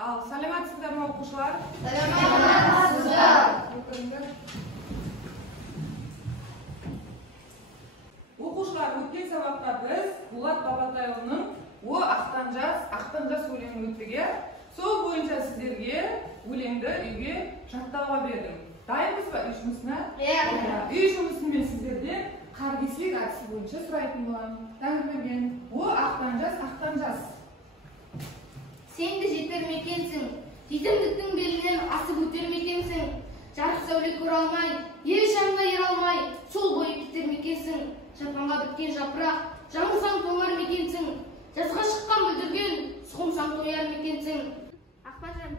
Ал саламатсыздарбы окуучулар? Саламатсыздар. Окуучулар, өткен сабакта биз Булат Бабатайұлының "О ақтан жас" өлеңін өттүк. Сол боюнча сиздерге өлеңди үйгө жаттауга бердим. Дайынбызбы үй жұмысына? Үй жұмысын мен сиздерден кар-кесек әдісі боюнча сурайтын болам. Тәңірберген. О ақтан жас. Сен де жетер мекенсің, жетімдіктің белінен асып өтер мекенсің. Жарық сәуле көре алмай, ел шаңға ер алмай, сол бойы кетер мекенсің. Жапанға біткен жапырақ, жаңылсаң тоңар мекенсің. Жазға шыққан бүлдірген, сұғымсаң тояр мекенсің. Ақмаржан,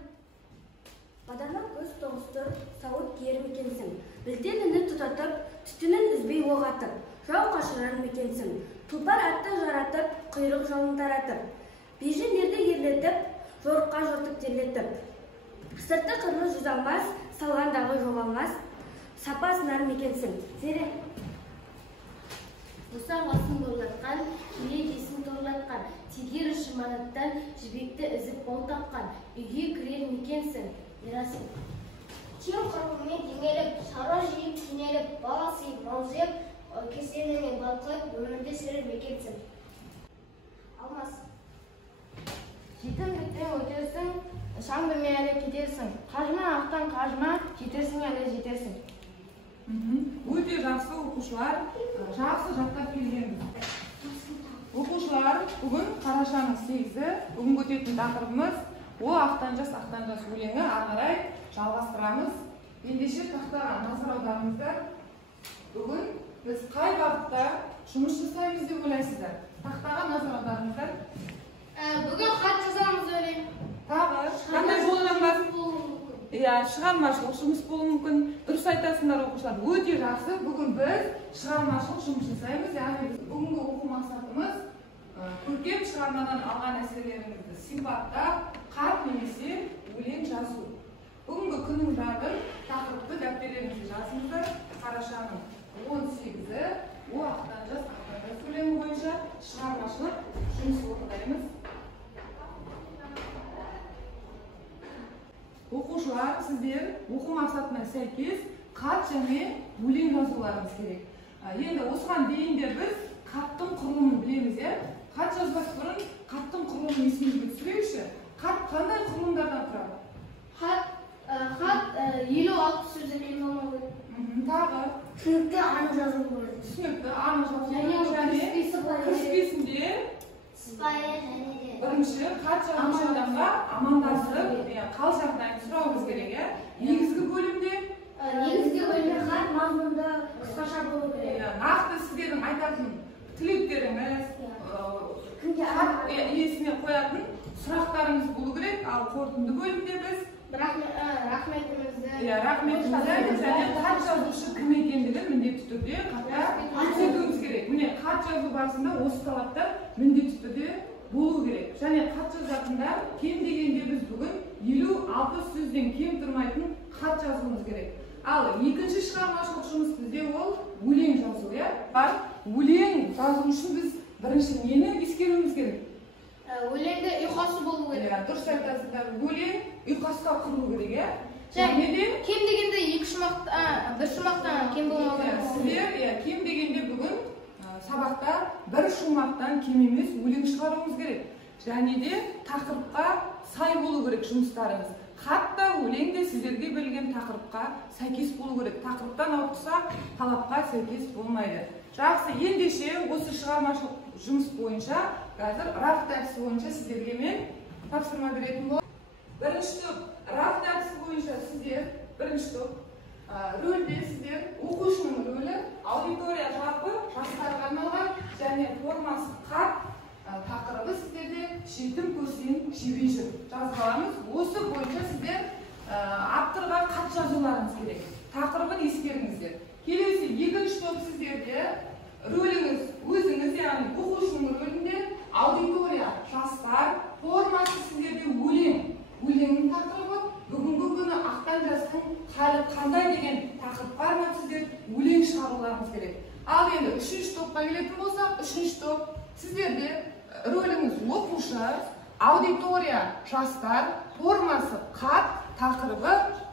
бадана көз тоғыстыр, сауыт киер мекенсің. Білтеніні тұтатып, түтінін үзбей оқ атып, жау қашырар мекенсің. Тұлпар атты жаратып, құйрық жолын таратып, бейжіңдерді ерлетіп, жорыққа жортып терлетіп. Сырты қырлы жүз алмас, салғандағы жоғалмас, сапа сынар мекенсің. Зере. Босағасын борлатқан, кире-кесін торлатқан, тегер шыманаттан жібекті үзіп бол тапқан, үйге кірер мекенсің. Ерасың. Тем құрбымен деңеліп, шаруа жиып, кенеліп, баласы маузеп, кесеніне балқып, өмірде сөрер мекенсің. Алмас. Жетімдіктен өтесің, шаңды мәлі кетесің. Қажма ақтан қажма, жетесің әлі жетесің. Өте жақсы окуучулар, жақсы жаттап келгенбиз. Окуучулар, бүгүн карашанын 8-і, бүгүн өтетін тақырыбымыз "О ақтан жас" өлеңі ары қарай жалғастырамыз. Ендеше тақтаға назар аударыңыздар. Бүгін біз қай бағытта жұмыс жасаймыз деп ойлайсыздар? Тақтаға назар аударыңыздар. Бүгін хат жазамыз ойлаймын. Тағы қандай болжамдар? Шығармашылық жұмыс болуы мүмкін. Дұрыс айтасыңдар оқушылар. Өте жақсы. Бүгін біз шығармашылық жұмыс жасаймыз. Яғни бүгінгі оқу мақсатымыз көркем шығармадан алған әсерлеріңізді сипаттап, хат немесе өлең жазу. Бүгінгі күннің жабын тақырыпты дәптерлеріңізге жазыңыздар. Қарашаның 18-і "О ақтан жас" өлеңі бойынша шығармашылық жұмыс орындаймыз. Оқушылар, сіздер оқу мақсатына сәйкес хат және өлең жазуларыңыз керек. Енді осыған дейін де біз хаттың құрылымын білеміз, Хат жазбас бұрын хаттың құрылымын есімізге түсірейікші. Хат қандай құрылымдардан тұрады? Хат 50-60 сөзден кейін болмау керек. Тағы Түсінікті аны жазу керек. түсінікті аны жазу және кіріспесінде Сыпайы және де. бірінші хат жазушы адамға амандасып, қал жағдайын сұрауымыз керек. Негізгі бөлімде хат мазмұнда қысқаша болу керек. нақты сіздердің айтатын тілектеріңіз, иесіне қоятын сұрақтарыңыз болу керек. Ал қорытынды бөлімде біз рахметімізді және хат жазушы кім екендігін міндетті түрде хатта көрсетуіміз керек. Міне хат жазу барысында осы талаптар міндетті түрде болу керек. Және хат жазатында кем дегенде біз бүгін 50-60 сөзден кем тұрмайтын хат жазуымыз керек. Ал екінші шығармашылық жұмыс бізде ол өлең жазу. Өлең жазу үшін біз бірінші нені ескеруіміз керек? өлеңді ұйқасы болу керек. Дұрыс айтасыздар. Өлең ұйқасқа құрылу керек. Және кем дегенде бір шумақтан кем болмау керек. Сіздер кем дегенде бүгін сабақта бір шумақтан кем емес өлең шығаруымыз керек. Және де тақырыпқа сай болу керек жұмыстарыңыз. Хатта өлең де сіздерге берілген тақырыпқа сәйкес болу керек. Тақырыптан ауытса талапқа сәйкес болмайды. Жақсы, ендеше осы шығармашылық жұмыс бойынша қазір рафт әдісі бойынша сіздерге мен тапсырма беретін боламын. Бірінші топ рафт әдісі бойынша сіздер бірінші топ рөлде сіздер оқушының рөлі аудитория жалпы жастарға арналған және формасы хат тақырыбы сіздерде жетім көрсең жебей жүр жазбаламыз. Осы бойынша сіздер авторға хат жазуларыңыз керек. Тақырыбын ескеріңіздер. Келесі екінші топ сіздерде рөліңіз өзіңіз, яғни оқушының рөлінде аудитория жастар, формасы сіздерде өлең. Өлеңнің тақырыбы бүгінгі күні ақтан жастың халі қандай деген тақырыпқа арнап сіздер өлең шығаруларыңыз керек. Ал енді үшінші топқа келетін болсақ, үшінші топ сіздерде рөліңіз оқушы, Аудитория жастар, формасы қат, тақырыбы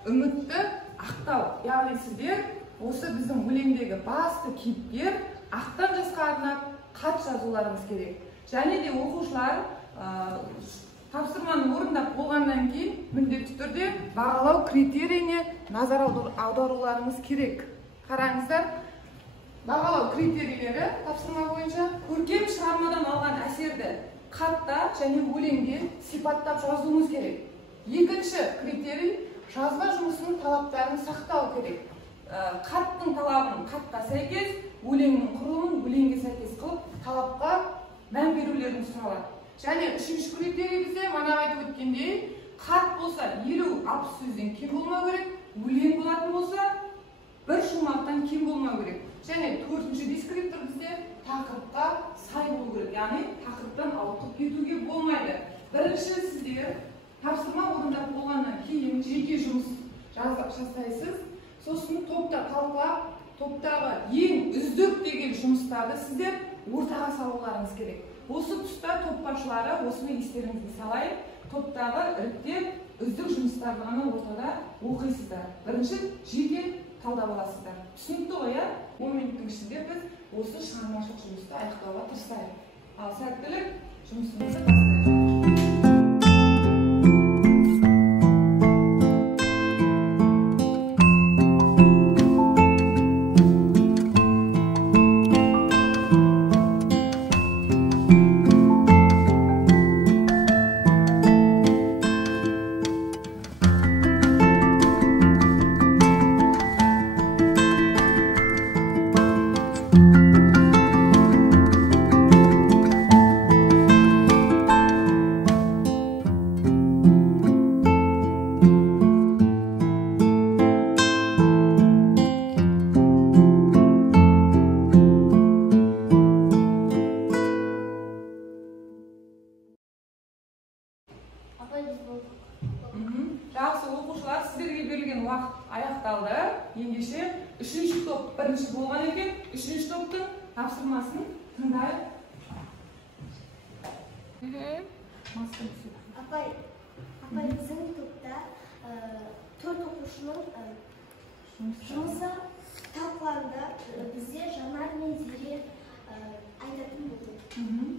үмітті ақтау. Яғни сіздер осы біздің өлеңдегі басты кейіпкер ақтан жасқа арнап қат жазуларыңыз керек. Және де оқушылар тапсырманы орындап болғаннан кейін міндетті түрде бағалау критерийіне назар аударуларыңыз керек. Қараңыздар, бағалау критерийлері тапсырма бойынша көркем шығармадан алған әсерді қатта және өлеңде сипаттап жазуымыз керек. Екінші критерий жазба жұмысының талаптарын сақтау керек. Қаттың талабын қатқа сәйкес, өлеңнің құрылымын өлеңге сәйкес қылып, талапқа мән берулерін сұралады. Және үшінші критерий бізде мана айтып өткендей, қат болса 50-60 сөзден кем болмау керек, өлең болатын болса бір шумақтан кем болмау керек. Және төртінші дескриптор бізде тақырыпқа сай болу керек. Яғни тақырыптан ауытқып кетуге болмайды. Бірінші сіздер тапсырма орындап болғаннан кейін жеке жұмыс жасайсыз. Сосын топта талқылап, топтағы ең үздік деген жұмыстарды сіздер ортаға салуларыңыз керек. Осы тұста топ басшылары осыны естеріңізге салайын. Топтағы іріктеп үздік жұмыстарды ғана ортада оқисыздар. Бірінші жеке талдап аласыздар. Түсінікті ғой, 10 минуттың ішінде біз осы шығармашылық жұмысты аяқтауға тырысайық. Ал сәттілік, жұмысымызды бастайық. Жақсы оқушылар, сіздерге берілген уақыт аяқталды. Ендеше үшінші топ бірінші болған екен. Үшінші топтың тапсырмасын тыңдайық. Апай, біздің топта 4 оқушының жұмысы талқыланды. Бізде Жанар мен Зере айтатын болды.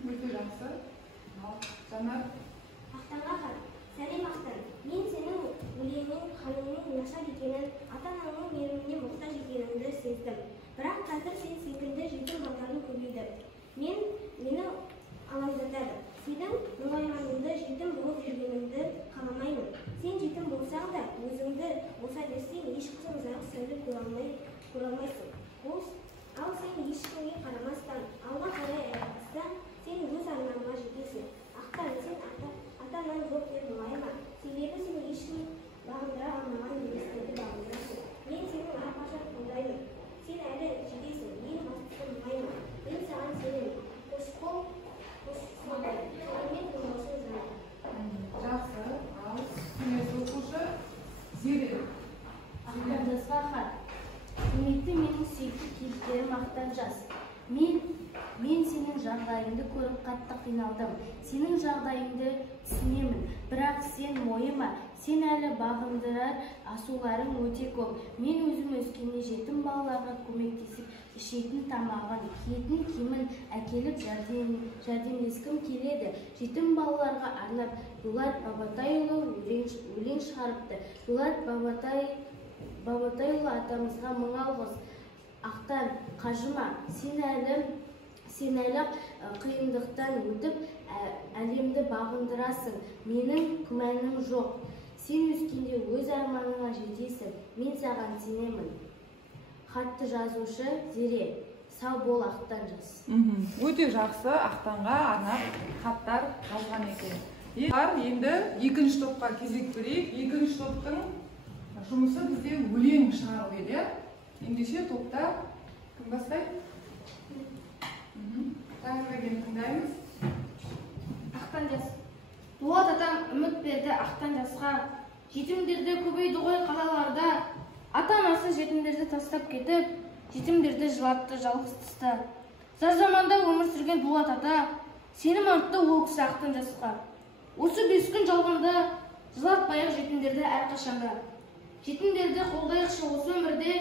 Өте жақсы. Жанар. Ақтанға хан, сәлем Ақтан. Мен сенің өлеңнің қаныңның нашар екенін, ата-ананың мейіріміне мұқтаж екеніңді сездім. Бірақ қазір сен секілді жетім балалардың көбейді. Мені алаңдатады. Сенің мұңайғаныңды, жетім болып жүргеніңді қаламаймын. Сен жетім болсаң да, өзіңді болса десең, ешқашан жарық сәуле көре алмайсың. Ал сен ешкімге қарамастан, алға қарай аяқтасаң, сен өз арманыңа жетесің. Ақтан, сен ата-анаң жоқ деп мұңайма. Себебі сен ешкім бағындыра алмаған еместерді бағындырасың. Мен сенің әрқашан қолдаймын. Сен әлі жетесің, ең бастысы мұңайма. Мен саған сенемін. Қош-қол, қош-қолдай. Сонымен болмасын жаңа. Жақсы. Ал келесі оқушы Зере. Ақтан жасқа хат. Құрметті менің сүйікті кейіпкерім Ақтан жас. Мен сенің жағдайыңды көріп қатты қиналдым. Сенің жағдайыңды түсінемін, бірақ сен мойыма, сен әлі бағындырар асуларың өте көп. Мен өзім өскенде жетім балаларға көмектесіп, ішетін тамағын, киетін киімін әкеліп жәрдемдескім келеді. Жетім балаларға арнап Дулат Бабатайұлы өлең шығарыпты. Дулат Бабатайұлы атамызға мың алғыс. Ақтан, қажыма, сен әлі қиындықтан өтіп, әлемді бағындырасың. Менің күмәнім жоқ. Сен өскенде өз арманыңа жетесің. Мен саған сенемін. Хатты жазушы Зере. Сау бол, Ақтан жас. Өте жақсы, Ақтанға арнап хаттар жазған екен. Енді екінші топқа кезек берейік. Екінші топтың жұмысы бізде өлең шығару еді. Ендеше топта кім бастайды? Таңырбегені тыңдаймыз. Ақтан жас. Дулат атам үміт берді Ақтан жасқа. Жетімдерді көбейді ғой қалаларда. Ата-анасы жетімдерді тастап кетіп, жетімдерді жылатты жалғыз тыста. Зар заманда өмір сүрген Дулат ата, сенім артты ол кісі Ақтан жасқа. Осы 5 күн жалғанда жылатпайық жетімдерді әрқашанда. Жетімдерді қолдайықшы осы өмірде,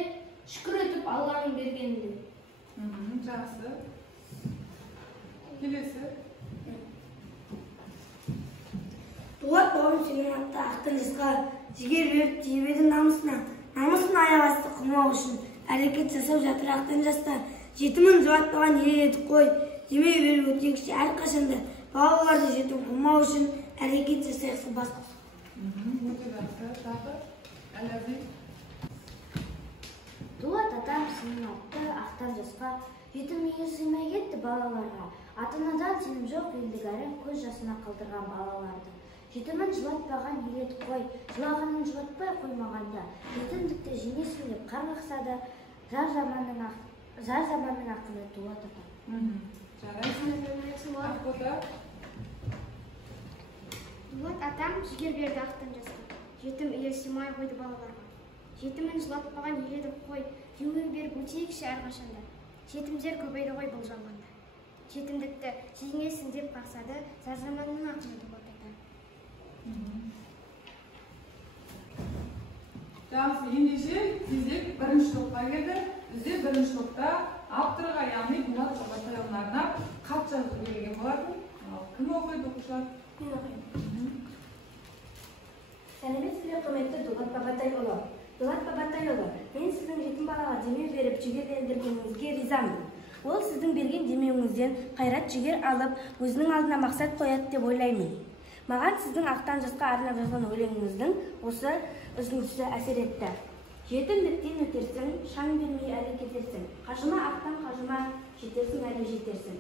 шүкір етіп Алланың бергенінде. Жақсы. Келесі. Дулат бауырым сенің атты ақтан жасқа жігер беріп тиебеді намысын аяқ асты қылмау үшін әрекет жасап жатыр ақтан жаста. Жетімін жұбатпаған ел едік қой, демей беріп өтейікші әрқашанда. Балаларды жетім қылмау үшін әрекет жасайықшы бас қосып. Өте жақсы. Тағы Әләбек. Дулат атам сенің атты ақтан жасқа жетім үйге сыймай кетті балаларға. Ата-анадан сенім жоқ елдігәрі көз жасына қалдырған балаларды. Жетімін жылатпаған ел едік қой, жылағанын жылатпай қоймағанда. Жетімдікті жеңесің деп қарғақса да, жар заманның ақылы Дулат атам. Жарайсың. Ақбота. Дулат атам жігер берді ақтан жасқа. Жетім үйге сыймай қойды балаларға. Жетімін жылатпаған ел едік қой, жеңіл беріп өтейікші әрқашанда. Жетімдер көбейді ғой бұл заманда. Жетімдікті жеңесің деп қарсады, зар заманның ақылы Дулат атам. Жақсы, ендеше кезек бірінші топқа келді. Бізде бірінші топта авторға, яғни Дулат Бабатайұлына арнап хат жазып берген болатын. Кім оқиды оқушылар? Мен оқимын. Сәлеметсіз бе құрметті Дулат Бабатайұлы. Дулат Бабатайұлы, мен сіздің жетім балаға демеу беріп жігерлендіргеніңізге ризамын. Ол сіздің берген демеуіңізден қайрат жігер алып, өзінің алдына мақсат қояды деп ойлаймын. Маған сіздің ақтан жасқа арнап жазған өлеңіңіздің осы үзіндісі әсер етті. Жетімдіктен өтерсің, шаң бермей әлі кетерсің. Қажыма ақтан қажыма, жетерсің әлі жетерсің.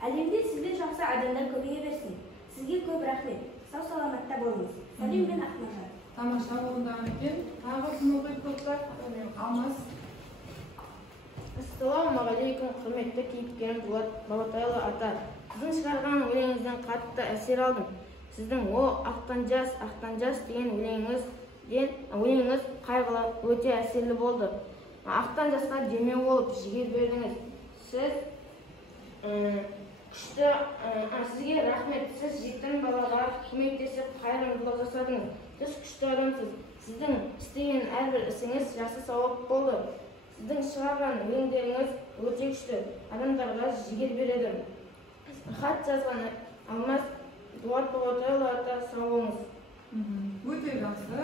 Әлемде сізден жақсы адамдар көбейе берсін. Сізге көп рахмет. Сау саламатта болыңыз. Сәлем мен Ақназар. Тамаша орындаған екен. Тағы кім оқиды топтар? Алмас. Ассалаумағалейкум, құрметті кейіпкерім Дулат Бабатайұлы ата. Сіздің шығарған өлеңіңізден қатты әсер алдым. Сіздің о ақтан жас деген өлеңіңіз қайғылы, өте әсерлі болды. Ақтан жасқа демеу болып жігер бердіңіз. Сізге рахмет. Сіз жетім балаға көмектесіп қайырымдылық жасадыңыз. Сіз күшті адамсыз. Сіздің істеген әрбір ісіңіз жақсы сауап болды. Сіздің шығарған өлеңдеріңіз өте күшті, адамдарға жігер береді. Хат жазған Алмас Дулат Бабатайұлы ата, сау болыңыз. Өте жақсы.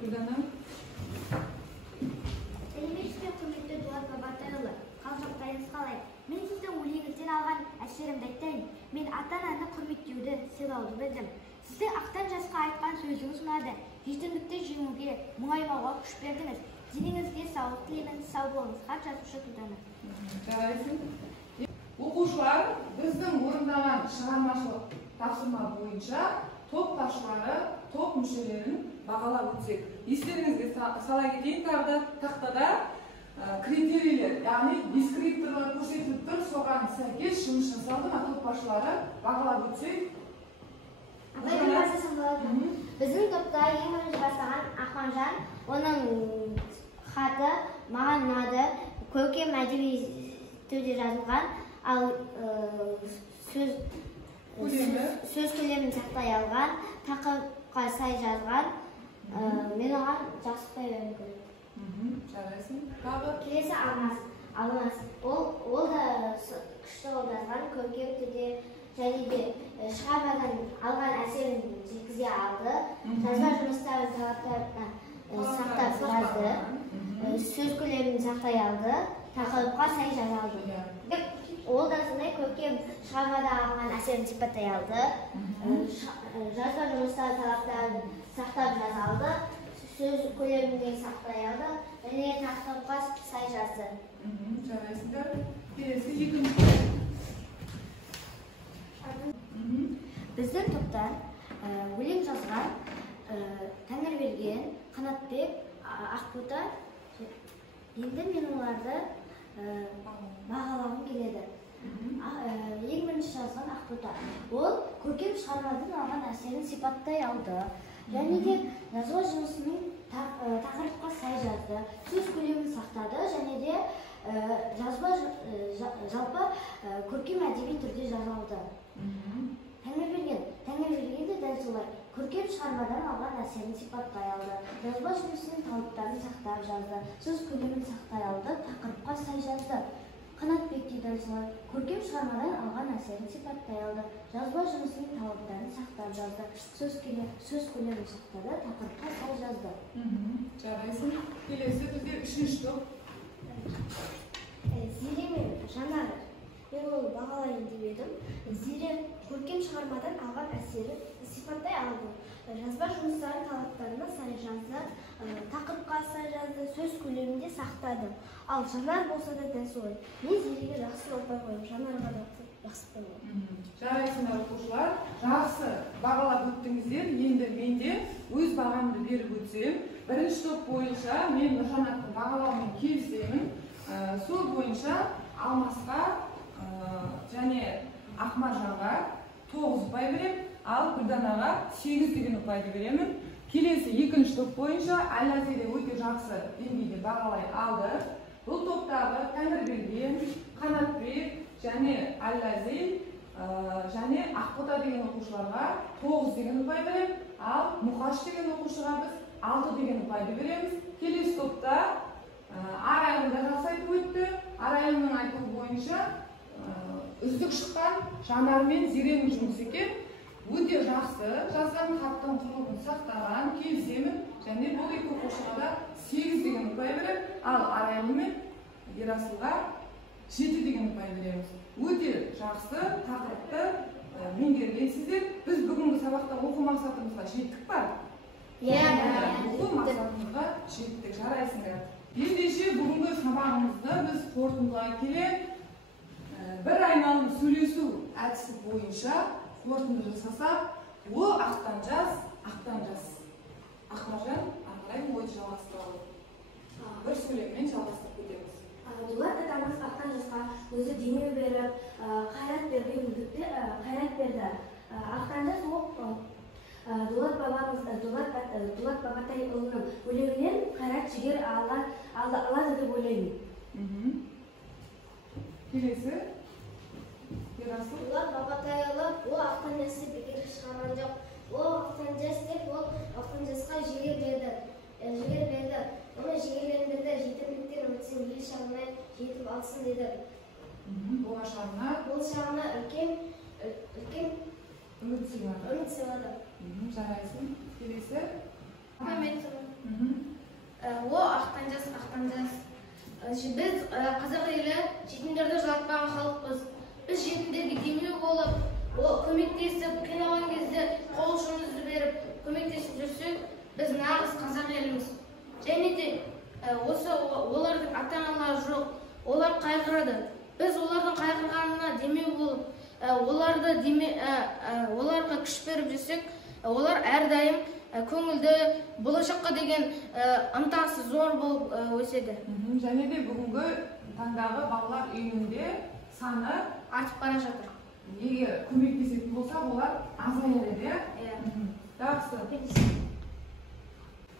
Гүлдана. Сәлеметсіз бе құрметті Дулат Бабатайұлы. Қал-жағдайыңыз қалай? Мен сіздің өлеңіңізден алған әсерімді айтайын. Мен ата-ананы құрметтеуді, сыйлауды білдім. Сіздің ақтан жасқа айтқан сөзіңіз ұнады. Жетімдікті жеңуге, мұңаймауға күш бердіңіз. Денеңізге саулық тілеймін, сау болыңыз. Хат жазушы Гүлдана. Жарайсың. Оқушылар біздің орындаған шығармашылық тапсырма бойынша топ басшылары, топ мүшелерін бағалап өтсек. Естеріңізге сала кетейін, тағы тақтада критерийлер, яғни дескрипторлар көрсетіліп тұр, соған сәйкес жұмыс жасалды. Топ басшылары бағалап өтсек. Біздің топта ең бірінші бастаған Ахманжан, оның хаты маған ұнады, көркем әдеби түрде жазылған, ал сөз көлемін сақтай алған, тақырыпқа сай жазған, мен оған жақсы қойып көрдім. Жарайсың. Тағы Келесі Алмас. Ол да күшті жазған, көркем түрде және де шығармадан алған әсерін жеткізе алды. Жазба жұмыстары талаптарына сақтап жазды. Сөз көлемін сақтай алды, тақырыпқа сай жаза алды. Ол да сондай көркем шығармада алған әсерін сипаттай алды. Жазба жұмыстары талаптарын сақтап жаза алды. Сөз көлемін сақтай алды. Және тақырыпқа сай жазды. жарайсыңдар. Келесі екінші. Біздің топтан өлең жазған Тәңірберген, Қанатбек, Ақбота. Енді мен оларды бағалағым келеді. Ең бірінші жазған Ақбота. Ол көркем шығармадан алған әсерін сипаттай алды. Және де жазба жұмысының тақырыпқа сай жазды. Сөз көлемін сақтады және де жалпы көркем әдеби түрде жазылды. Тәңірберген шығармадан алған әсерін сипаттай алды. Жазба жұмысының талаптарын сақтап жазды. Сөз көлемін сақтай алды, тақырыпқа сай жазды. Қанатбек те дәл солай. Көркем шығармадан алған әсерін сипаттай алды. Жазба жұмысының талаптарын сақтап жазды. Сөз көлемін сақтады, тақырыпқа сай жазды. Жарайсың. Келесі бізде 3-ші топ. Зере мен Жанар. Мен оны бағалайын деп едім. Зере көркем шығармадан алған әсерін сипаттай алды. Жазба жұмыстарын талаптарына сай жазды, тақырыпқа сай жазды, сөз көлемінде сақтады. Ал Жанар болса да дәл солай. Мен Зереге жақсы ұпай қойдым, Жанарға да жақсы қойдым. Жарайсыңдар оқушылар, жақсы бағалап өттіңіздер. Енді мен де өз бағамды беріп өтсем, 1-ші топ бойынша мен Нұржанаттың бағалауымен келісемін. Сол бойынша Алмасқа және Ақмаржанға 9 ұпай берем, ал Гүлданаға 8 деген ұпайды беремін. Келесі 2-ші топ бойынша Әләзиде өте жақсы деңгейде бағалай алды. Бұл топтағы Тәңірберген, Қанатбек және Әләзи және Ақбота деген оқушыларға 9 деген ұпай берем, ал Мұқаш деген оқушыға біз 6 деген ұпайды береміз. Келесі топта Арайлымда жақсы айтып өтті. Арайлымның айтуы бойынша үздік шыққан Жанар мен Зеренің жұмысы екен. Өте жақсы жазған, хаттың құрылымын сақтаған, келісемін. Және бұл екі оқушыға да 8 деген ұпай берем, ал Арайлым мен Ерасылға 7 деген ұпай береміз. Өте жақсы тақырыпты меңгергенсіздер. Біз бүгінгі сабақта оқу мақсатымызға жеттік па? Оқу мақсатымызға жеттік, жарайсыңдар. Ендеше бүгінгі сабағымызды біз қорытындылай келе бір айналым сөйлесу әдісі бойынша қорытынды жасасақ, ол ақтан жас. Ақмаржан, ары ойды жалғастырады. Бір сөйлеммен жалғастырып кетеміз. Дулат атамыз ақтан жасқа өзі демеу беріп, қайрат берді. Ақтан жас ол Дулат Бабатайұлының өлеңінен қайрат жігер алады деп ойлаймын. Келесі Ерасыл. Дулат Бабатайұлы ол ақтан жасты бекер шығарған жоқ. Ол ақтан жас деп, ол ақтан жасқа жігер берді. Оны жігерлендірді, жетімдіктен өтсін, ел шағына жетіп алсын деді. Болашағына үлкен үміт сыйлады. Жарайсың. Келесі. О, ақтан жас. Біз қазақ елі жетімдерді жылатпаған халықпыз. Біз жетімдерге демеу болып, көмектесіп, қиналған кезде қол ұшымызды беріп, көмектесіп жүрсек, біз нағыз қазақ еліміз. Және де олардың ата-аналары жоқ, олар қайғырады. Біз олардың қайғырғанына демеу болып, оларға күш беріп жүрсек, олар әрдайым көңілді, болашаққа деген ынтасы зор болып өседі. Және де бүгінгі таңдағы балалар үйінде саны артып бара жатыр. Егер көмектесетін болса, олар азаяр еді.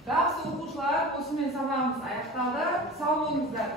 Жақсы оқушылар, осымен сабағымыз аяқталды. Сау болыңыздар.